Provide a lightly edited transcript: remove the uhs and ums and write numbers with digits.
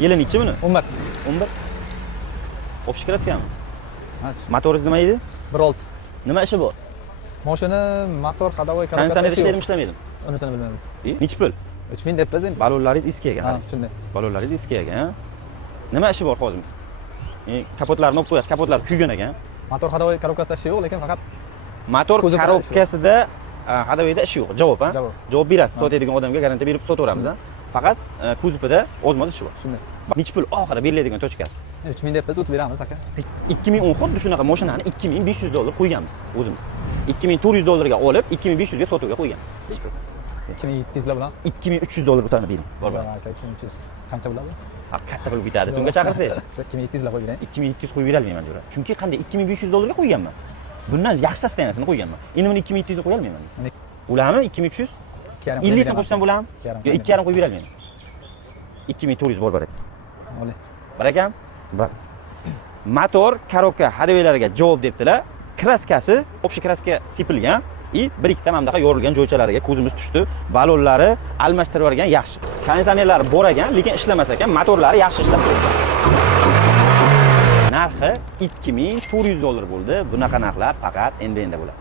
Yili nechi buni? 11. 11. Общий kraskami? Ha, Motoringiz nima edi? 1.6. Nima ishi bor? Mashina motor ходовой Konditsioner ishlaydimi, ishlaydimi? Unisini bilmaymiz. Nechi pul? 3000 deb biz endi. Ballonlaringiz eski ekan. Ha, shunday. Ballonlaringiz eski ekan. Nima ishi bor hozir? Kapotlarni olib qo'yasiz, kapotlar kuygan ekan. Motor ходовой коробкасida ishi yo'q, lekin faqat Motor korobkasida ходовойda ishi yo'q. Javob, ha? Javob. Javob berasiz, sotadigan odamga garantiya berib sotaveramiz, ha? Faqat kuzovida ozmoz ishi bor. shunday. Nechi pul oxiri beriladigan tochkasi? 3000 deb biz o'tib beramiz aka. 2010 xuddi shunaqa mashinani $2500 qo'yganmiz o'zimiz. $2400 ga olib, 2500 ga sotuvga qo'yganmiz. 2700 lar bilan. $2300 o'tani bering. Bor bor. Aka 2300 qancha bo'ladi? Ha, katta pul bitadi. So'ngga chaqirsangiz. 2700 lar qo'yib bering. 2700 qo'yib berolmayman jura. Chunki qanday $2500 ga qo'yganman. Bundan yaxshi sostanasini qo'yganman. Endi buni 2700 ga qo'ya olmayman. Ularni 2300 50 so'm qo'shsam bo'ladimi? Yo 2,5 qo'yib berolmayman. 2400 bor ekan. Oling. Barakam? Bor. Motor, korobka, hadovelariga javob debdilar. Kraskasi, общий kraska sepilgan. И bir ikkita mana bunaqa yorilgan joychalariga ko'zimiz tushdi. Ballonlari almashtirib yuborgan yaxshi. Konditsionerlari bor ekan, lekin ishlamas ekan, motorlari yaxshi ishlab turibdi. Narxi $2400 bo'ldi. Bunaqa narxlar faqat endi bo'ladi.